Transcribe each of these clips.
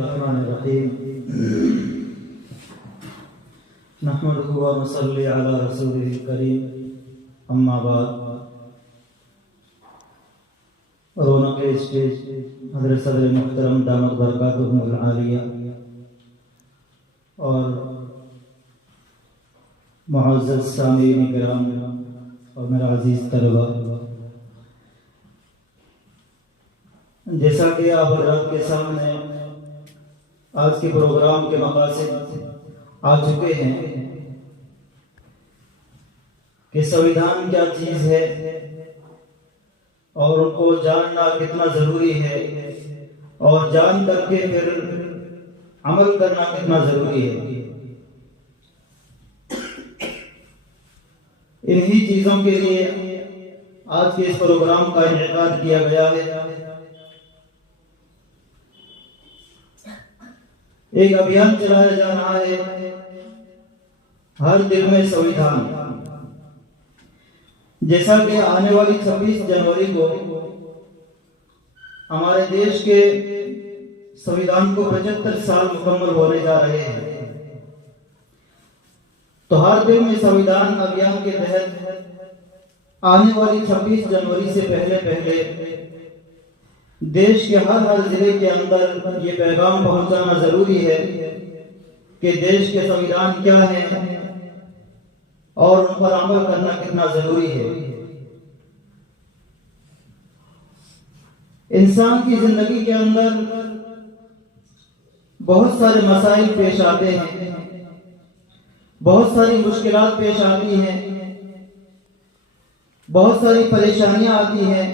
बिस्मिल्लाहिर्रहमानिर्रहीम। नहमदुहु व नसल्ली अला रसूलिल करीम, अम्मा बाद। रौनक स्टेज हज़रत सदर मुहतरम दामत बरकातुहुल आलिया और मुअज़्ज़ज़ सामीईन किराम और मेरा अजीज तलबा, जैसा कि आप हज़रात के सामने आज के प्रोग्राम के मक़ासिद आ चुके हैं कि संविधान क्या चीज़ है और उनको जानना कितना ज़रूरी है और जान करके फिर अमल करना कितना ज़रूरी है। इन्हीं चीज़ों के लिए आज के इस प्रोग्राम का इनेकाद किया गया है। एक अभियान चलाया जा रहा है, हर दिल में संविधान। जैसा कि आने वाली 26 जनवरी को हमारे देश के संविधान को 75 साल मुकम्मल होने जा रहे हैं, तो हर दिल में संविधान अभियान के तहत आने वाली 26 जनवरी से पहले पहले देश के हर जिले के अंदर ये पैगाम पहुंचाना जरूरी है कि देश के संविधान क्या है और उन पर अमल करना कितना जरूरी है। इंसान की जिंदगी के अंदर बहुत सारे मसाइल पेश आते हैं, बहुत सारी मुश्किलात पेश आती हैं, बहुत सारी परेशानियां आती हैं।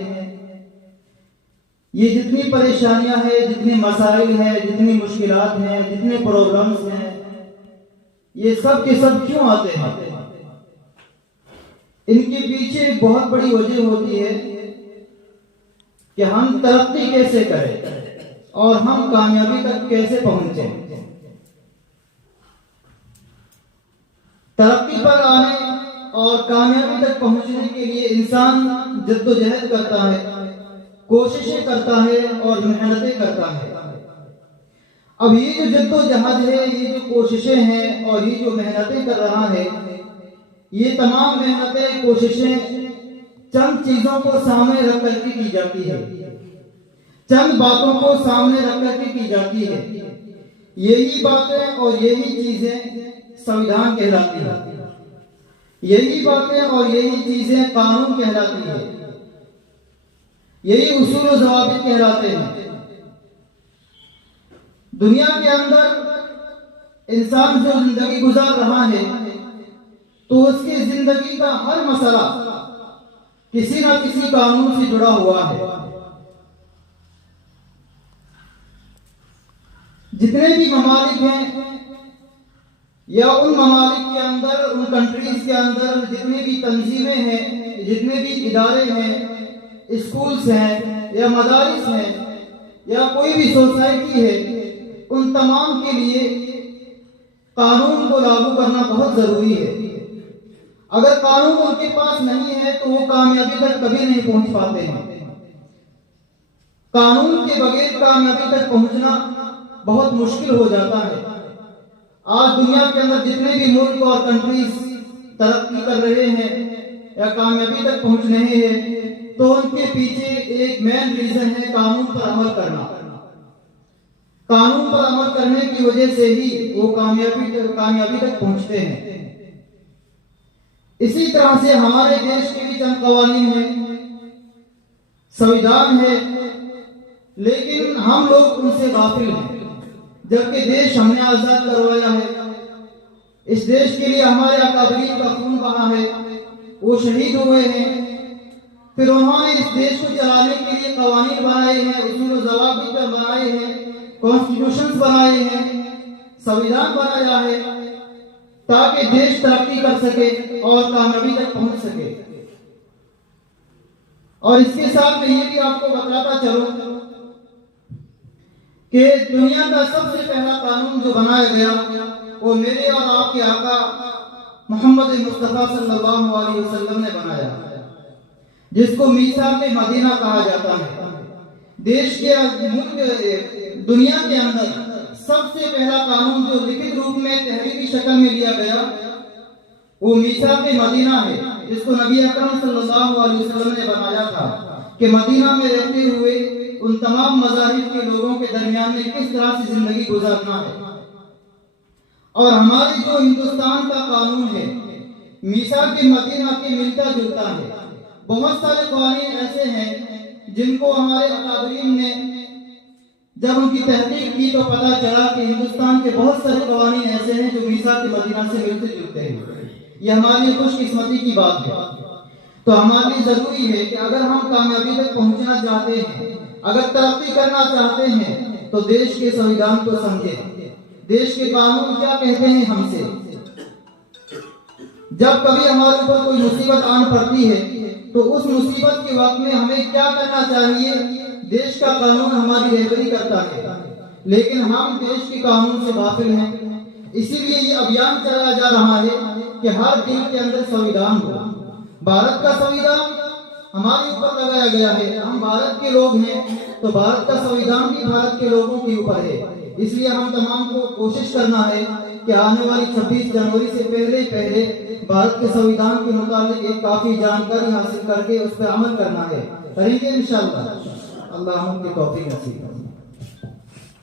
ये जितनी परेशानियां हैं, जितने मसाइल हैं, जितनी मुश्किलात हैं, जितने प्रॉब्लम्स हैं, ये सब के सब क्यों आते हैं? इनके पीछे एक बहुत बड़ी वजह होती है कि हम तरक्की कैसे करें और हम कामयाबी तक कैसे पहुंचे। तरक्की पर आने और कामयाबी तक पहुंचने के लिए इंसान जद्दोजहद करता है, कोशिशें करता है और मेहनतें करता है। अब ये जो जद्दोजहद है, ये जो कोशिशें हैं और ये जो मेहनतें कर रहा है, ये तमाम मेहनतें कोशिशें चंद चीजों को सामने रख करके की जाती है, चंद बातों को सामने रख करके की जाती है। यही बातें और यही चीजें संविधान कहलाती है, यही बातें और यही चीजें कानून कहलाती है, यही उसूल और ज़वाबित कहलाते हैं। दुनिया के अंदर इंसान जो जिंदगी गुजार रहा है, तो उसकी जिंदगी का हर मसला किसी न किसी कानून से जुड़ा हुआ है। जितने भी ममालिक हैं या उन ममालिक के अंदर, उन कंट्रीज के अंदर जितनी भी तंजीमें हैं, जितने भी इदारे हैं, स्कूल्स हैं या मदारिस हैं या कोई भी सोसाइटी है, उन तमाम के लिए कानून को लागू करना बहुत जरूरी है। अगर कानून उनके पास नहीं है तो वो कामयाबी तक कभी नहीं पहुंच पाते हैं। कानून के बगैर कामयाबी तक पहुंचना बहुत मुश्किल हो जाता है। आज दुनिया के अंदर जितने भी मुल्क और कंट्रीज तरक्की कर रहे हैं या कामयाबी तक पहुंच रहे हैं, तो उनके पीछे एक मेन रीजन है कानून पर अमल करना। कानून पर अमल करने की वजह से ही वो कामयाबी तक पहुंचते हैं। इसी तरह से हमारे देश के भी चंद कवानीन हैं, संविधान है, लेकिन हम लोग उनसे गाफिल हैं। जबकि देश हमने आजाद करवाया है, इस देश के लिए हमारे अकाबरीन का खून बहा है, वो शहीद हुए हैं, फिर उन्होंने इस देश को चलाने के लिए कवानीन बनाए हैं, उसूल ज़वाबित बनाए हैं, कॉन्स्टिट्यूशन बनाए हैं, संविधान बनाया है, ताकि देश तरक्की कर सके और कामयाबी तक पहुंच सके। और इसके साथ मैं ये भी आपको बताता चलूं कि दुनिया का सबसे पहला कानून जो बनाया गया वो मेरे और आपके आका मोहम्मद मुस्तफा सल्लल्लाहु अलैहि वसल्लम ने बनाया, जिसको मीसाक मदीना कहा जाता है। देश के मुल्क दुनिया के अंदर सबसे पहला कानून जो लिखित रूप में तहरीरी शक्ल में लिया गया वो मीसाक मदीना है, जिसको नबी अकरम सल्लल्लाहु अलैहि वसल्लम ने बनाया था कि मदीना में रहते हुए उन तमाम मज़ाहिब के लोगों के दरमियान में किस तरह से जिंदगी गुजारना है। और हमारे जो हिंदुस्तान का कानून है मीसाक मदीना के मिलता जुलता है। बहुत सारे कानून ऐसे हैं जिनको हमारे अकादरीन ने जब उनकी तहकीक की तो पता चला कि हिंदुस्तान के बहुत सारे कानून ऐसे हैं जो मीसाक मदीना से मिलते जुलते हैं। ये हमारी खुशकिस्मती की बात है। तो हमारे लिए जरूरी है कि अगर हम कामयाबी तक पहुंचना चाहते हैं, अगर तरक्की करना चाहते हैं, तो देश के संविधान को समझें, देश के कानून क्या कहते हैं हमसे। जब कभी हमारे ऊपर कोई मुसीबत आन पड़ती है तो उस मुसीबत के वक्त में हमें क्या करना चाहिए, देश का कानून हमारी रहबरी करता है, लेकिन हम देश के कानून से गाफिल हैं। इसीलिए ये अभियान चलाया जा रहा है कि हर दिल के अंदर संविधान हो। भारत का संविधान हमारे ऊपर लगाया गया है, हम भारत के लोग हैं, तो भारत का संविधान भी भारत के लोगों के ऊपर है। इसलिए हम तमाम को कोशिश करना है कि आने वाली 26 जनवरी से पहले भारत के संविधान के मुताबिक एक काफी जानकारी हासिल करके उस पर अमल करना है। करेंगे इंशाअल्लाह। अल्लाह हमको तौफीक नसीब करे।